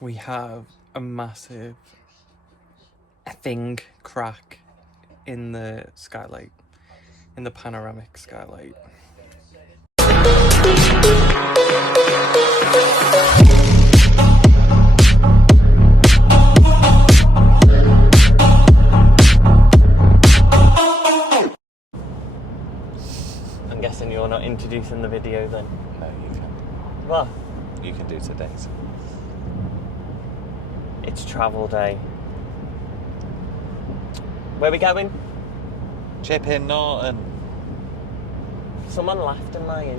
we have a massive crack in the skylight, in the panoramic skylight. I'm guessing you're not introducing the video then? No, you can. What? You can do today's. It's travel day. Where are we going? Chipping Norton. Someone laughed in my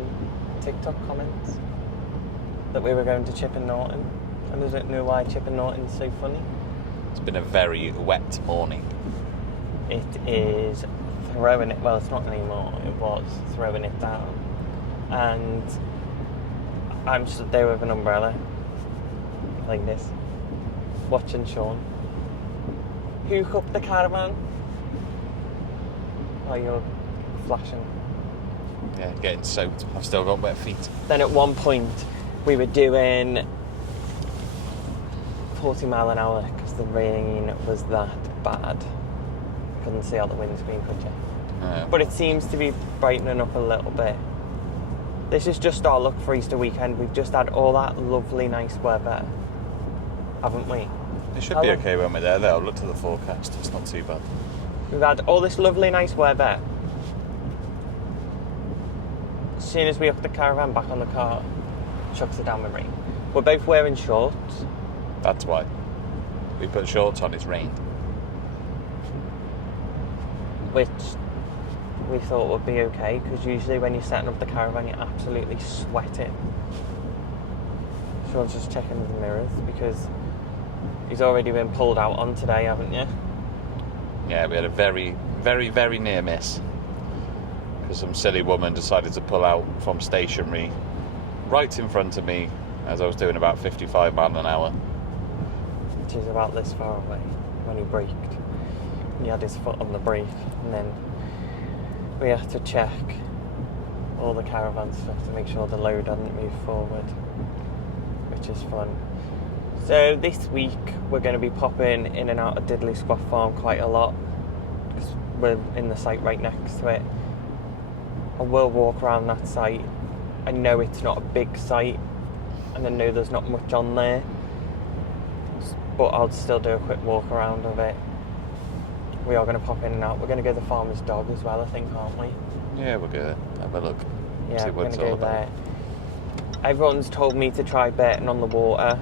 TikTok comments that we were going to Chipping Norton. And I don't know why Chipping Norton's so funny. It's been a very wet morning. It is throwing it, well, it's not anymore, it was throwing it down. And I'm stood there with an umbrella, like this, watching Sean. Who cooked the caravan? Oh, you're flashing. Yeah, getting soaked. I've still got wet feet. Then at one point, we were doing 40 mile an hour because the rain was that bad. Couldn't see out the windscreen, could you? But it seems to be brightening up a little bit. This is just our luck for Easter weekend. We've just had all that lovely, nice weather, haven't we? It should be okay when we're there, though. I've looked at the forecast. It's not too bad. We've had all this lovely, nice weather. As soon as we hook the caravan back on the car, chucks it down with rain. We're both wearing shorts. That's why. We put shorts on, it's rained. Which we thought would be okay, because usually when you're setting up the caravan, you're absolutely sweating. Sean's just checking the mirrors, because he's already been pulled out on today, haven't you? Yeah, we had a very, very, very near miss. Because some silly woman decided to pull out from stationary right in front of me as I was doing about 55 miles an hour. Which is about this far away when he braked. He had his foot on the brake, and then we had to check all the caravan stuff to make sure the load hadn't moved forward, which is fun. So this week we're going to be popping in and out of Daylesford Farm quite a lot because we're in the site right next to it. I will walk around that site. I know it's not a big site and I know there's not much on there, but I'll still do a quick walk around of it. We are going to pop in and out. We're going to go to the farmer's dog as well, I think, aren't we? Yeah, we're going to have a look. Yeah, see we're what going it's to go all there. about. Everyone's told me to try betting on the water,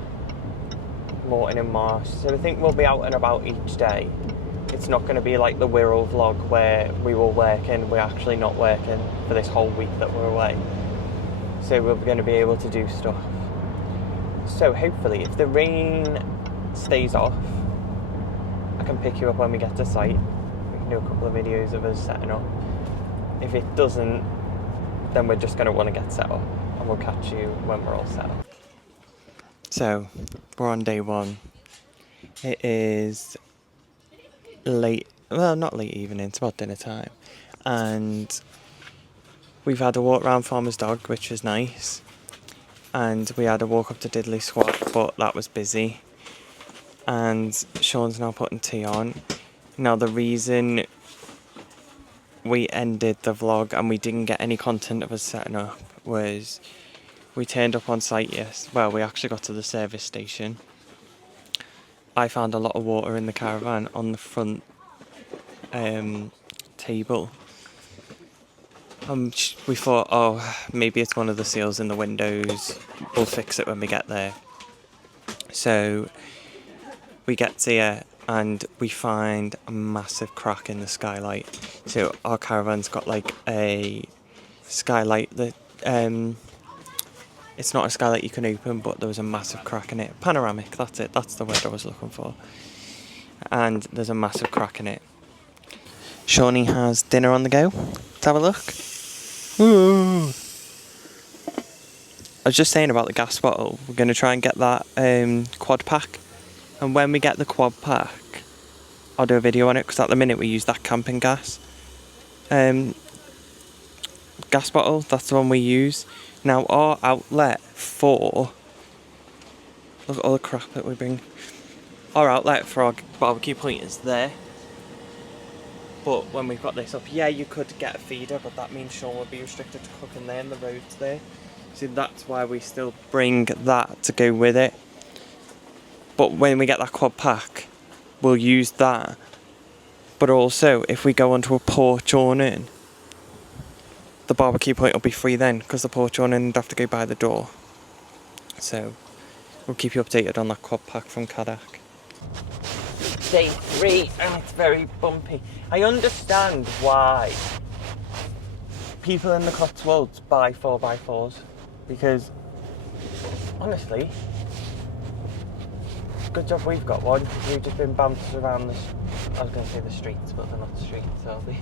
Moreton-in-Marsh. So I think we'll be out and about each day. It's not going to be like the Wirral vlog where we were working. We're actually not working for this whole week that we're away. So we're going to be able to do stuff. So hopefully, if the rain stays off, I can pick you up when we get to site. We can do a couple of videos of us setting up. If it doesn't, then we're just going to want to get set up. And we'll catch you when we're all set up. So, we're on day one. It is late, well, not late evening, it's about dinner time. And we've had a walk around Farmer's Dog, which was nice. And we had a walk up to Daylesford, but that was busy. And Sean's now putting tea on. Now, the reason we ended the vlog and we didn't get any content of us setting up was we turned up on site, we actually got to the service station. I found a lot of water in the caravan on the front table. We thought, oh, maybe it's one of the seals in the windows. We'll fix it when we get there. So we get there and we find a massive crack in the skylight. So our caravan's got like a skylight that it's not a skylight you can open, but there was a massive crack in it. Panoramic, that's it. That's the word I was looking for. And there's a massive crack in it. Shawnee has dinner on the go. Let's have a look. Ooh. I was just saying about the gas bottle. We're going to try and get that quad pack. And when we get the quad pack, I'll do a video on it, because at the minute we use that camping gas. Gas bottle, that's the one we use. Now our outlet for Look at all the crap that we bring. Our outlet for our barbecue point is there. But when we've got this up, yeah, you could get a feeder, but that means Sean would be restricted to cooking there and the road's there. So that's why we still bring that to go with it. But when we get that quad pack, we'll use that. But also, if we go onto a porch awning, the barbecue point will be free then, because the porch awning would have to go by the door. So we'll keep you updated on that quad pack from Kadak. Day 3 and it's very bumpy. I understand why people in the Cotswolds buy 4x4s, because honestly, good job we've got one. We've just been bounced around I was going to say the streets, but they're not streets, are they?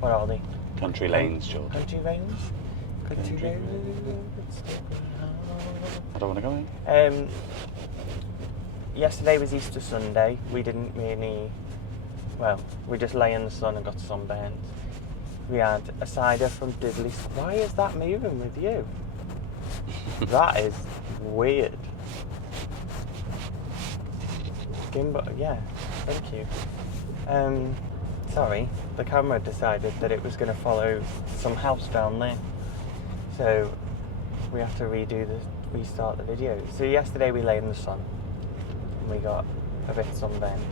What are they? Country lanes, George. Country lanes? Country lanes. I don't want to go in. Yesterday was Easter Sunday. We didn't really... Well, we just lay in the sun and got sunburned. We had a cider from Diddley. Why is that moving with you? That is weird. Gimbal, yeah, thank you. Sorry, the camera decided that it was going to follow some house down there. So we have to restart the video. So yesterday we lay in the sun and we got a bit sunburned.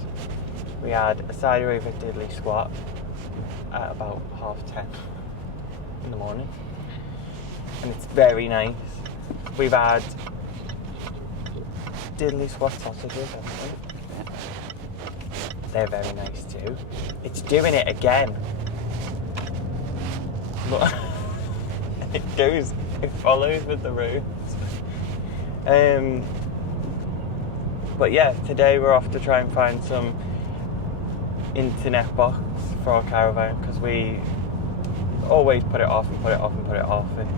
We had a cider over at Diddley Squat at about 10:30 in the morning. And it's very nice. We've had Diddley Squat sausages, I think. They're very nice too. It's doing it again. But it follows with the roads. But yeah, today we're off to try and find some internet box for our caravan, because we always put it off and put it off and put it off, and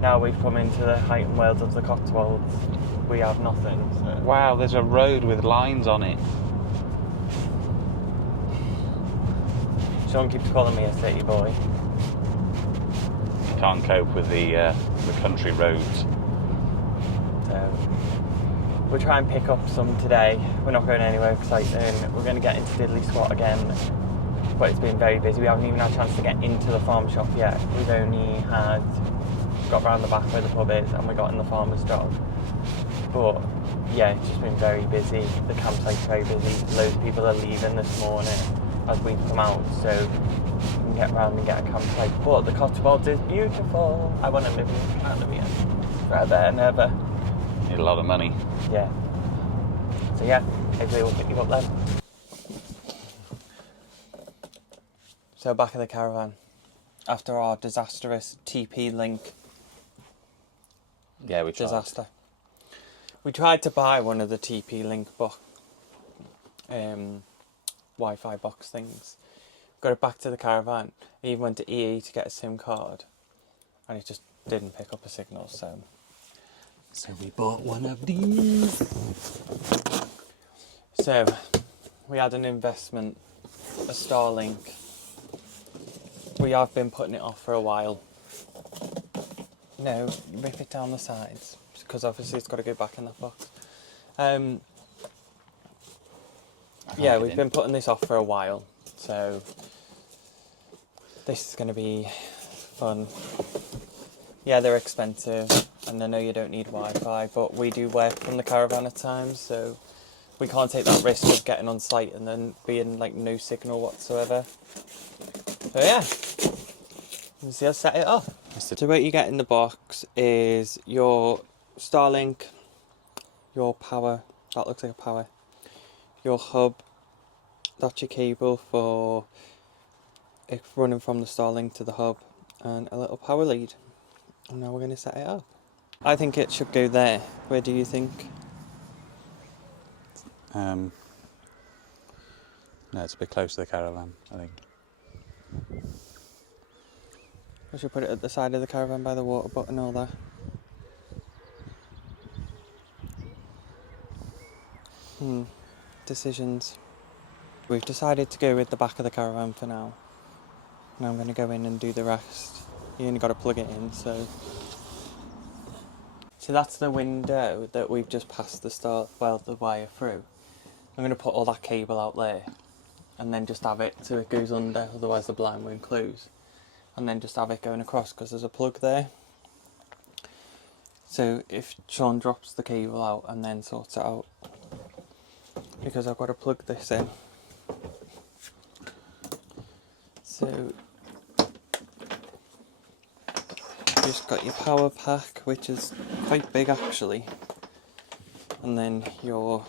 now we've come into the height and world of the Cotswolds. We have nothing. So. Wow, there's a road with lines on it. Sean keeps calling me a city boy. Can't cope with the country roads. So we'll try and pick up some today. We're not going anywhere exciting. We're going to get into Diddley Squat again, but it's been very busy. We haven't even had a chance to get into the farm shop yet. We've only got round the back where the pub is, and we got in the farmer's dog. But yeah, it's just been very busy. The campsite's very busy. Loads of people are leaving this morning as we've come out, so we can get round and get a campsite. But the Cotswolds is beautiful. I want to live in Canada forever and ever. Need a lot of money. Yeah. So yeah, hopefully we'll pick you up then. So back in the caravan after our disastrous TP-Link Yeah, we tried. disaster. We tried to buy one of the TP-Link Wi-Fi box things. Got it back to the caravan. I even went to EE to get a SIM card, and it just didn't pick up a signal. So we bought one of these. So we had an investment, a Starlink. We have been putting it off for a while. No, rip it down the sides, because obviously it's got to go back in that box. Yeah, we've been putting this off for a while, so this is going to be fun. Yeah, they're expensive, and I know you don't need Wi-Fi, but we do work from the caravan at times, so we can't take that risk of getting on site and then being like no signal whatsoever. So yeah, let's see how to set it up. So what you get in the box is your Starlink, your power, that looks like a power, your hub, that's your cable for it running from the Starlink to the hub, and a little power lead. And now we're going to set it up. I think it should go there. Where do you think? No, it's a bit close to the caravan, I think. I should put it at the side of the caravan by the water butt and all that. Decisions. We've decided to go with the back of the caravan for now. Now I'm going to go in and do the rest. You only got to plug it in, so So that's the window that we've just passed the wire through. I'm going to put all that cable out there and then just have it so it goes under, otherwise the blind won't close. And then just have it going across because there's a plug there. So if Sean drops the cable out and then sorts it out, because I've got to plug this in. So you've just got your power pack, which is quite big actually, and then your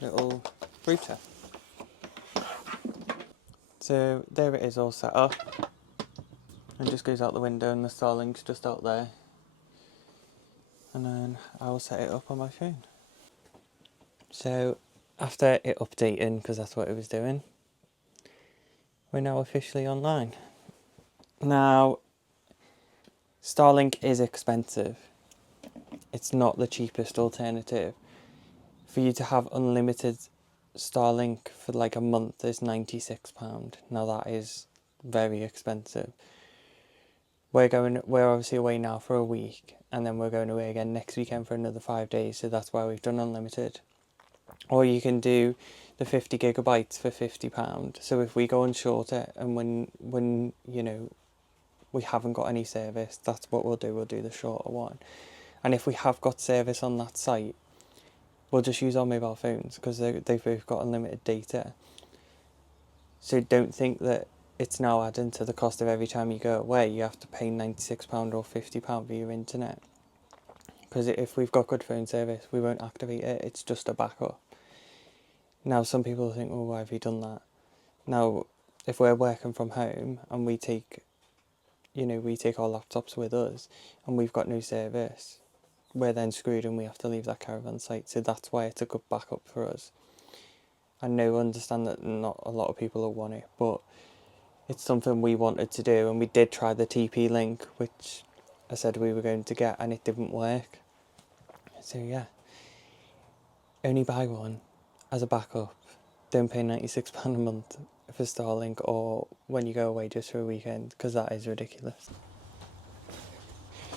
little router. So there it is all set up, and just goes out the window, and the Starlink's just out there, and then I'll set it up on my phone. So after it updating, because that's what it was doing, we're now officially online. Now, Starlink is expensive. It's not the cheapest alternative. For you to have unlimited Starlink for like a month is £96. Now that is very expensive. We're obviously away now for a week, and then we're going away again next weekend for another 5 days, so that's why we've done unlimited. Or you can do the 50 gigabytes for £50. So if we go on shorter and when you know we haven't got any service, that's what we'll do. We'll do the shorter one. And if we have got service on that site, we'll just use our mobile phones because they've both got unlimited data. So don't think that it's now adding to the cost of every time you go away. You have to pay £96 or £50 for your internet. Because if we've got good phone service, we won't activate it. It's just a backup. Now, some people think, oh, why have you done that? Now, if we're working from home and we take our laptops with us and we've got no service, we're then screwed and we have to leave that caravan site. So that's why it's a good backup for us. I know, understand that not a lot of people will want it, but it's something we wanted to do, and we did try the TP link, which I said we were going to get, and it didn't work. So yeah, only buy one as a backup. Don't pay £96 a month for Starlink, or when you go away just for a weekend, because that is ridiculous.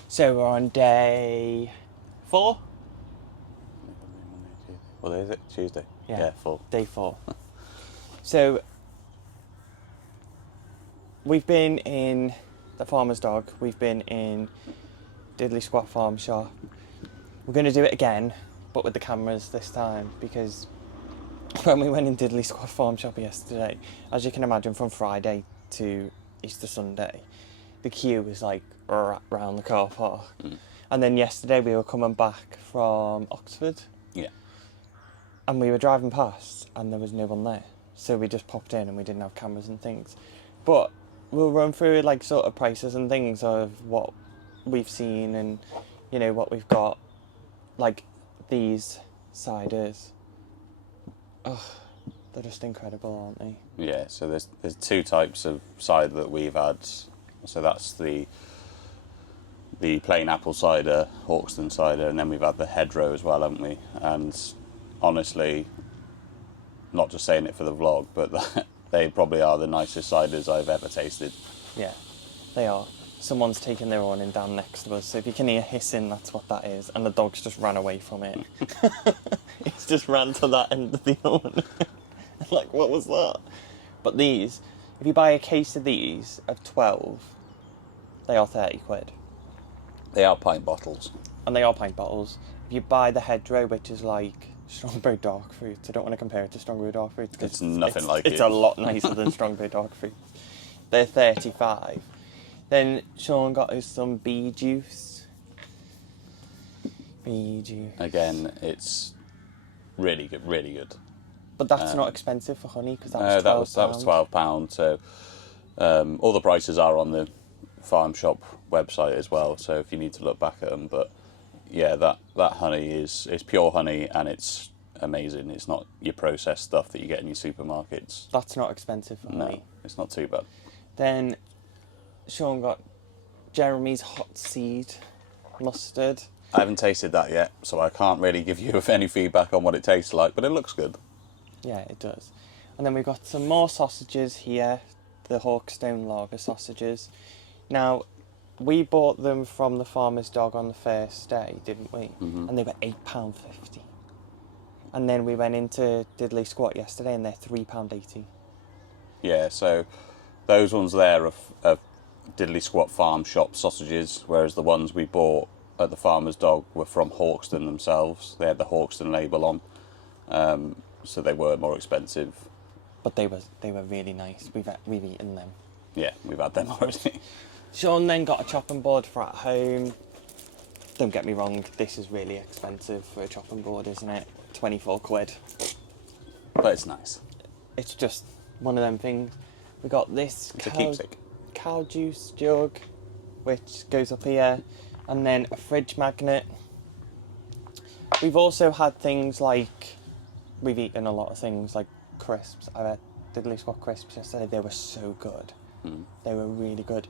So we're on day 4? What day is it? Tuesday? Yeah, 4. Day 4. So we've been in the Farmer's Dog, we've been in Daylesford Farm Shop. We're going to do it again, but with the cameras this time, because when we went in Daylesford Farm Shop yesterday, as you can imagine, from Friday to Easter Sunday, the queue was like round the car park. And then yesterday we were coming back from Oxford. Yeah. And we were driving past and there was no one there. So we just popped in and we didn't have cameras and things. But we'll run through like sort of prices and things of what we've seen and, you know, what we've got. Like these ciders. Oh, they're just incredible, aren't they? Yeah, so there's 2 types of cider that we've had. So that's the plain apple cider, Hawkston cider, and then we've had the hedgerow as well, haven't we? And honestly, not just saying it for the vlog, but they probably are the nicest ciders I've ever tasted. Yeah, they are. Someone's taken their awning down next to us, so if you can hear hissing, that's what that is. And the dog's just ran away from it. It's just ran to that end of the awning. Like, what was that? But these, if you buy a case of these of 12, they are 30 quid. They are pint bottles. And they are pint bottles. If you buy the hedgerow, which is like Strongbow dark fruit, I don't want to compare it to Strongbow dark fruit. It's nothing like it. It's a lot nicer than Strongbow dark fruit. They're 35. Then Sean got us some bee juice. Bee juice. Again, it's really good, really good. But that's not expensive for honey, because that was £12. That was £12. So all the prices are on the farm shop website as well. So if you need to look back at them, but yeah, that honey is pure honey and it's amazing. It's not your processed stuff that you get in your supermarkets. That's not expensive for honey. No, it's not too bad. Then Sean got Jeremy's hot seed mustard. I haven't tasted that yet, so I can't really give you any feedback on what it tastes like, but it looks good. Yeah, it does. And then we've got some more sausages here, the Hawkstone lager sausages. Now, we bought them from the farmer's dog on the first day, didn't we? Mhm. And they were £8.50. And then we went into Diddley Squat yesterday and they're £3.80. Yeah, so those ones there are Diddley Squat Farm Shop sausages, whereas the ones we bought at the farmer's dog were from Hawkston themselves. They had the Hawkston label on, so they were more expensive. But they were really nice. We've eaten them. Yeah, we've had them already. Sean then got a chopping board for at home. Don't get me wrong, this is really expensive for a chopping board, isn't it? 24 quid. But it's nice. It's just one of them things. We got this It's a keepsake. cow juice jug, which goes up here, and then a fridge magnet. We've also had things like, we've eaten a lot of things like crisps. I had Diddley Squat crisps yesterday. They were so good. They were really good.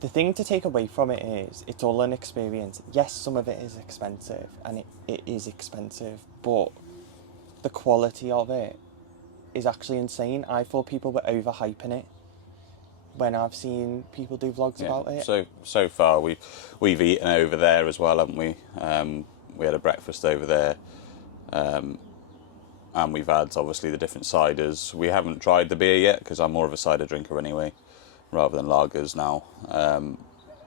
The thing to take away from it is it's all an experience. Yes, some of it is expensive, and it is expensive, but the quality of it is actually insane. I thought people were overhyping it when I've seen people do vlogs about it. So far we've eaten over there as well, haven't we? We had a breakfast over there, and we've had obviously the different ciders. We haven't tried the beer yet because I'm more of a cider drinker anyway, rather than lagers now.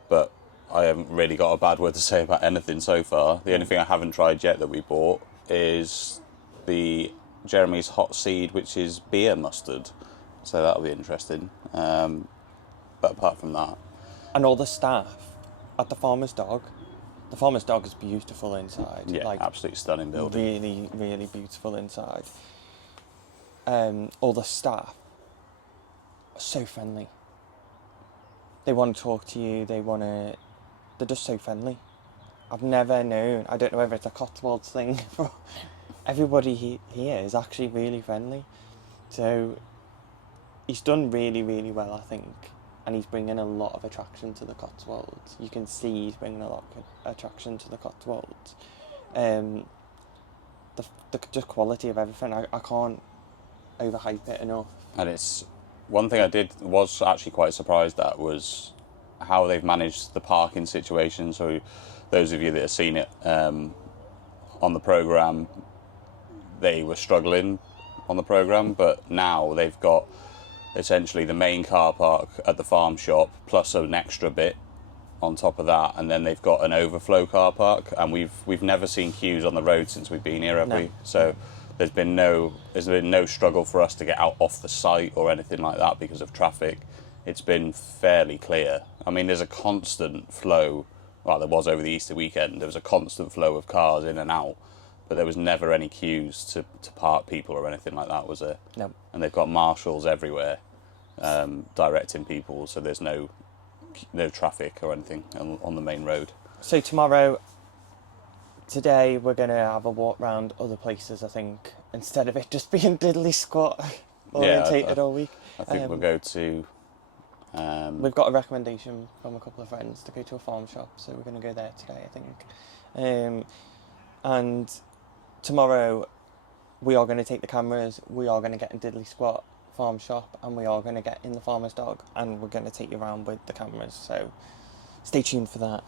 But I haven't really got a bad word to say about anything so far. The only thing I haven't tried yet that we bought is the Jeremy's Hot Seed, which is beer mustard. So that'll be interesting. But apart from that, And all the staff at the farmer's dog is beautiful inside. yeah, like, absolutely stunning building. really, really beautiful inside. All the staff are so friendly. They want to talk to you. They're just so friendly. I've never known. I don't know whether it's a Cotswolds thing, but everybody here is actually really friendly. So he's done really, really well, I think, and he's bringing a lot of attraction to the Cotswolds. You can see he's bringing a lot of attraction to the Cotswolds. The just quality of everything, I can't overhype it enough. And it's one thing I was actually quite surprised at was how they've managed the parking situation. So those of you that have seen it on the programme, they were struggling on the programme, but now they've got essentially the main car park at the farm shop plus an extra bit on top of that, and then they've got an overflow car park, and we've never seen queues on the road since we've been here, have we? So there's been no struggle for us to get out off the site or anything like that because of traffic. It's been fairly clear. I mean, there's a constant flow. Well, there was over the Easter weekend. There was a constant flow of cars in and out, but there was never any queues to park people or anything like that, was there? No. And they've got marshals everywhere directing people, so there's no traffic or anything on the main road. So today we're going to have a walk round other places, I think, instead of it just being Diddley Squat orientated all week. I think we'll go to... We've got a recommendation from a couple of friends to go to a farm shop, so we're going to go there today, I think. And tomorrow we are going to take the cameras, we are going to get in Diddley Squat Farm Shop, and we are going to get in the farmer's dog, and we're going to take you around with the cameras, so stay tuned for that.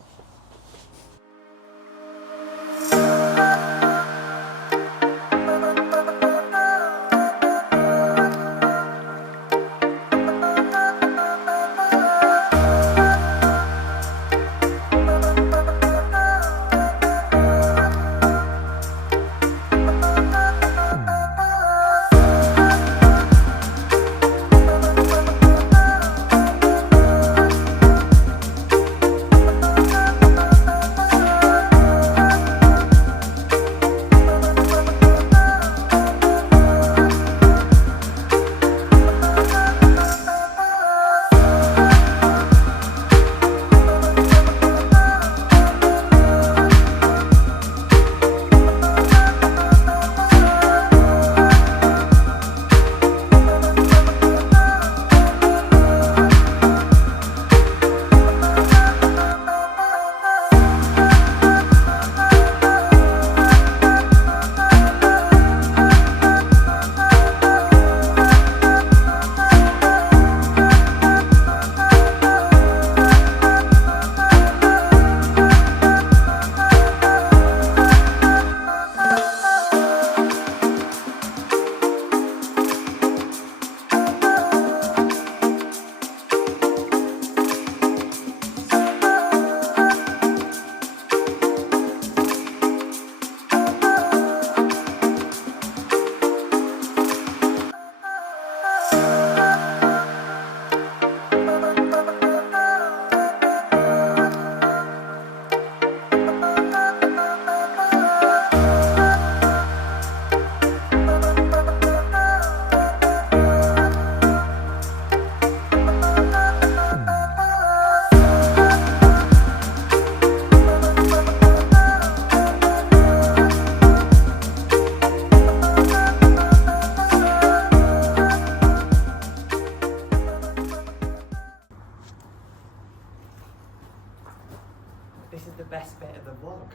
This is the best bit of the vlog.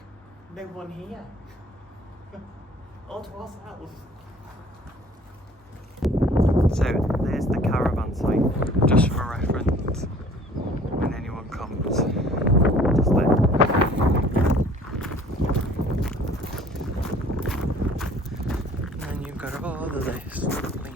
No one here. All to ourselves. So there's the caravan site, just for reference, when anyone comes. Just there. And then you've got all of this, lovely.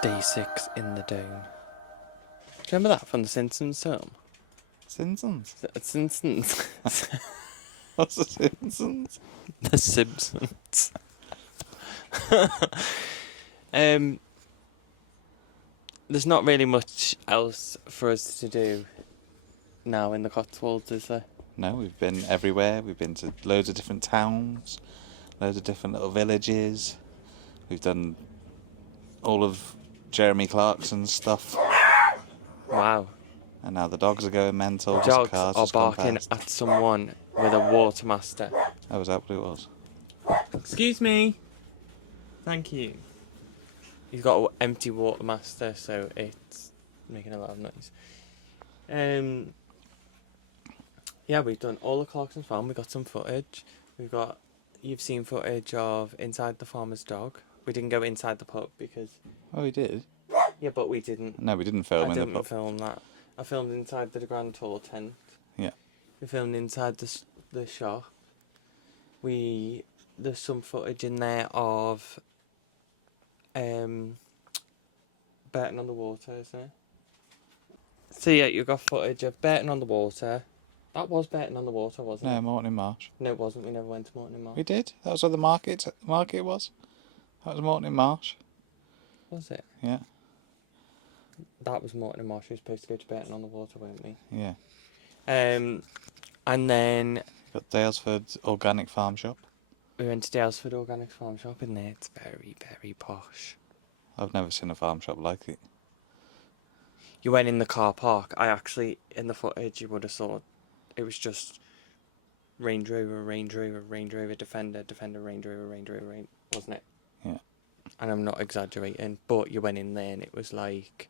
Day 6 in the Dome. Do you remember that from the Simpsons film? Simpsons? Simpsons. What's the Simpsons? The Simpsons. There's not really much else for us to do now in the Cotswolds, is there? No, we've been everywhere. We've been to loads of different towns, loads of different little villages. We've done all of Jeremy Clarkson's stuff. Wow. And now the dogs are going mental. The 'cause dogs cars are just gone barking past. at someone with a watermaster. Oh, was that what it was? Excuse me. Thank you. He's got an empty watermaster, so it's making a lot of noise. Yeah, we've done all of Clarkson's farm. We got some footage. You've seen footage of inside the farmer's dog. We didn't go inside the pub because. Oh, we did? Yeah, but we didn't. No, we didn't film I in the didn't pub. film that. I filmed inside the Grand Tour tent. Yeah. We filmed inside the shop. There's some footage in there of Burton on the Water, isn't it? So yeah, you got footage of Burton on the Water. That was Burton on the Water, wasn't No, it? Moreton-in-Marsh. No, it wasn't. We never went to Moreton-in-Marsh. We did. That was where the market was. That was Moreton-in-Marsh. Was it? Yeah. That was Moreton-in-Marsh. We were supposed to go to Burton on the Water, weren't we? Yeah. And then Got Daylesford Organic Farm Shop. we went to Daylesford Organic Farm Shop in there. It's very, very posh. I've never seen a farm shop like it. You went in the car park. In the footage, you would have saw it was just Range Rover, Defender, Range Rover, wasn't it? Yeah. And I'm not exaggerating, but you went in there and it was like...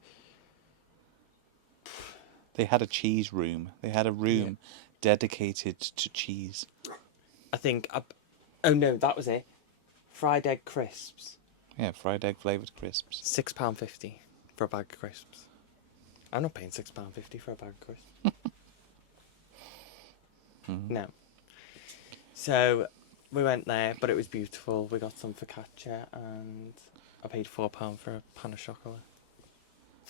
They had a cheese room. They had a room dedicated to cheese. I think... oh no, that was it. Fried egg crisps. Yeah, fried egg flavoured crisps. £6.50 for a bag of crisps. I'm not paying £6.50 for a bag of crisps. No. So we went there, but it was beautiful. We got some focaccia and I paid £4 for a pan of chocolate.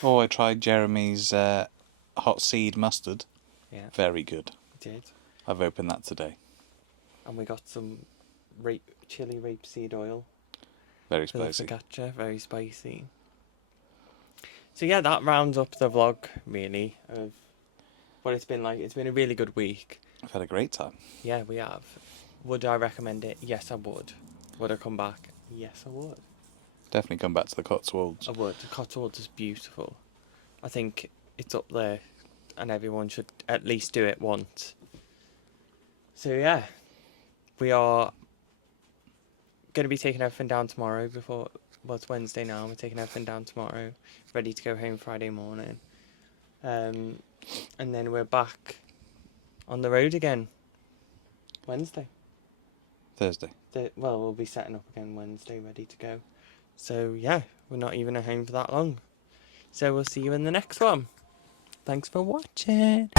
Oh, I tried Jeremy's hot seed mustard. Yeah. Very good. We did. I've opened that today. And we got some chili rapeseed oil. Very For the spicy. focaccia, very spicy. So yeah, that rounds up the vlog, really, of what it's been like. It's been a really good week. I've had a great time. Yeah, we have. Would I recommend it? Yes, I would. Would I come back? Yes, I would. Definitely come back to the Cotswolds. I would. The Cotswolds is beautiful. I think it's up there, and everyone should at least do it once. So yeah, we are going to be taking everything down tomorrow before... Well, it's Wednesday now. We're taking everything down tomorrow. Ready to go home Friday morning. And then we're back on the road again Wednesday. Thursday. Well, we'll be setting up again Wednesday, ready to go. So yeah, we're not even at home for that long. So we'll see you in the next one. Thanks for watching.